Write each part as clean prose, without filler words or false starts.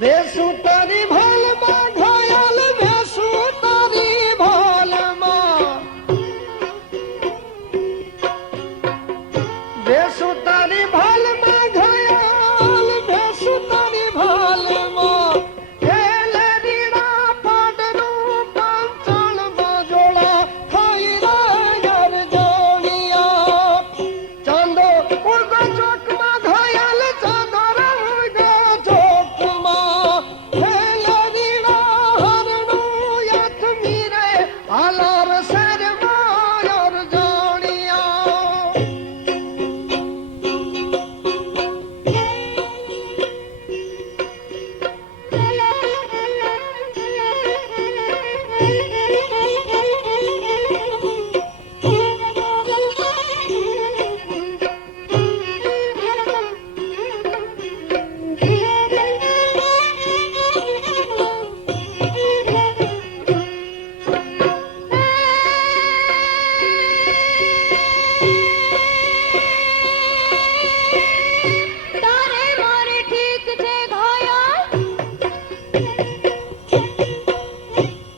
બેસું તારી ભાલમાં ઘાયલ બેસું તારી ભાલમાં બેસું તારી ભાલમાં ઘાયલ બેસું તારી ભાલમાં એલે રીણા પાડનું પાંચણ બાજોળા ખાઈ યાર જાણિયા ચાંદો ઉડો ચોકમાં ઘાયલ ચાંદો ઉડો ચોકમાં એલે રીણા હરણું યાથ મીરે આલાર શેરમાં યાર જાણિયા તારે મારે ઠીક છે ઘાયલ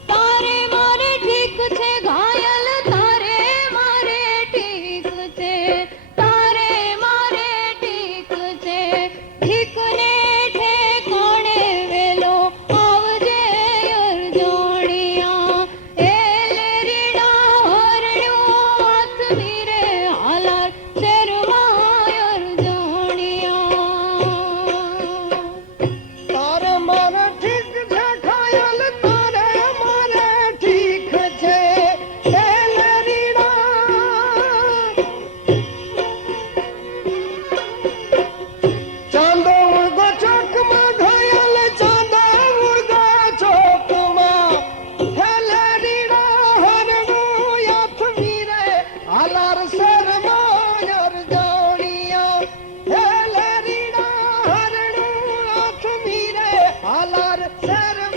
તારે મારે ઠીક છે ઘાયલ તારે મારે ઠીક છે તારે મારે ઠીક છે ઠીક ને ઠેકાણે વેલો આવજે અરજોણિયા એલે રીડા હરણ્યું હાથ મીરે હાલાર શેરમાં અરજોણિયા તારે મારે ઠીક છે ઘાયલ તારે મારે ઠીક છે એલે રીડા ચાંદો ઉડો ચોકમાં ઘાયલ ચાંદો ઉડો ચોકમાં એલે રીડા હરણું યાથ મીરે હાલાર શેરમાં યાર જાણિયા એલે રીડા હરણું યાથ મીરે હાલાર શેરમાં